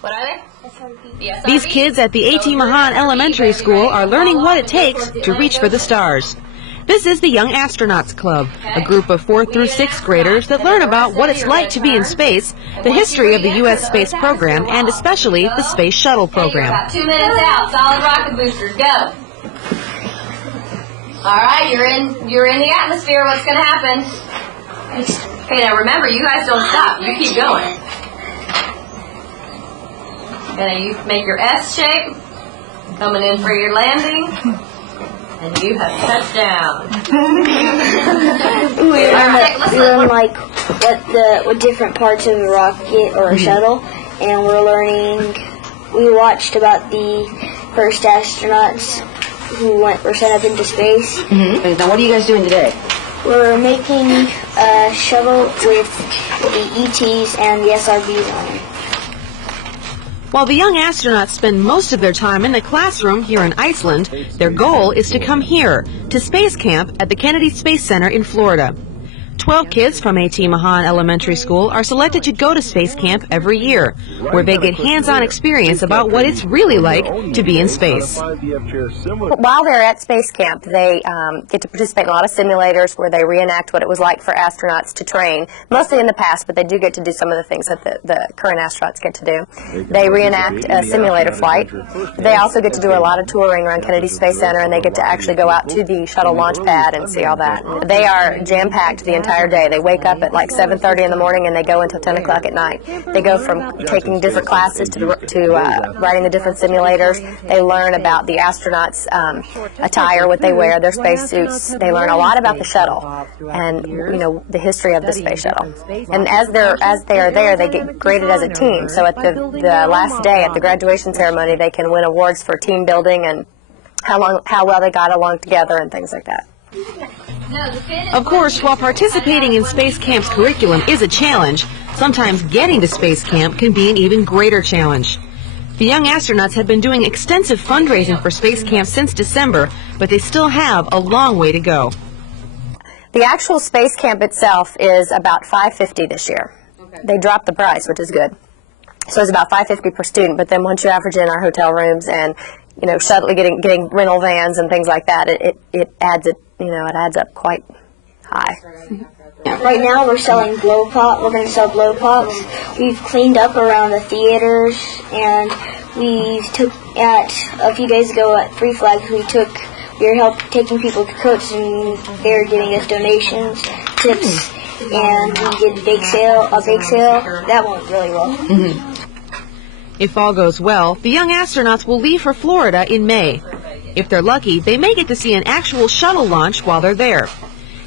What are they? SRB. These kids at the A.T. Mahan Elementary School are learning what it takes to reach for the stars. This is the Young Astronauts Club, a group of 4th through 6th graders that learn about what it's like to be in space, the history of the U.S. space program, and especially the Space Shuttle program. About 2 minutes out. Solid rocket boosters, go. All right, you're in the atmosphere. What's going to happen? Okay, now remember, you guys don't stop. You keep going. And you make your S shape, coming in for your landing, and you have touched down. We learn like what different parts of the rocket or a shuttle, and we watched about the first astronauts who were sent up into space. Now what are you guys doing today? We're making a shuttle with the ETs and the SRBs on it. While the young astronauts spend most of their time in the classroom here in Iceland, their goal is to come here, to Space Camp at the Kennedy Space Center in Florida. 12 kids from A.T. Mahan Elementary School are selected to go to Space Camp every year, where they get hands-on experience about what it's really like to be in space. While they're at Space Camp, they get to participate in a lot of simulators where they reenact what it was like for astronauts to train, mostly in the past, but they do get to do some of the things that the current astronauts get to do. They reenact a simulator flight. They also get to do a lot of touring around Kennedy Space Center, and they get to actually go out to the shuttle launch pad and see all that. They are jam-packed the entire day. They wake up at like 7:30 in the morning and they go until 10 o'clock at night. They go from taking different classes to writing the different simulators. They learn about the astronauts' attire, what they wear, their spacesuits. They learn a lot about the shuttle and the history of the space shuttle. And as they are there, they get graded as a team. So at the last day, at the graduation ceremony, they can win awards for team building and how well they got along together and things like that. Of course, while participating in Space Camp's curriculum is a challenge, sometimes getting to Space Camp can be an even greater challenge. The young astronauts have been doing extensive fundraising for Space Camp since December, but they still have a long way to go. The actual Space Camp itself is about $550 this year. They dropped the price, which is good. So it's about $550 per student, but then once you average in our hotel rooms and shuttle, getting rental vans and things like that, it adds up quite high. Right now we're selling blow pop. We're going to sell blow pops. We've cleaned up around the theaters, and a few days ago at Free Flags we were taking people to Coats, and they were giving us donations, tips, and we did a bake sale. That went really well. If all goes well, the young astronauts will leave for Florida in May. If they're lucky, they may get to see an actual shuttle launch while they're there.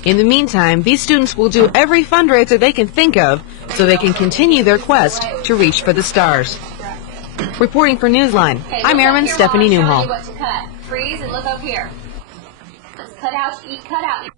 In the meantime, these students will do every fundraiser they can think of so they can continue their quest to reach for the stars. Reporting for Newsline, I'm Airman Stephanie Newhall. Freeze and look up here. Let's cut out.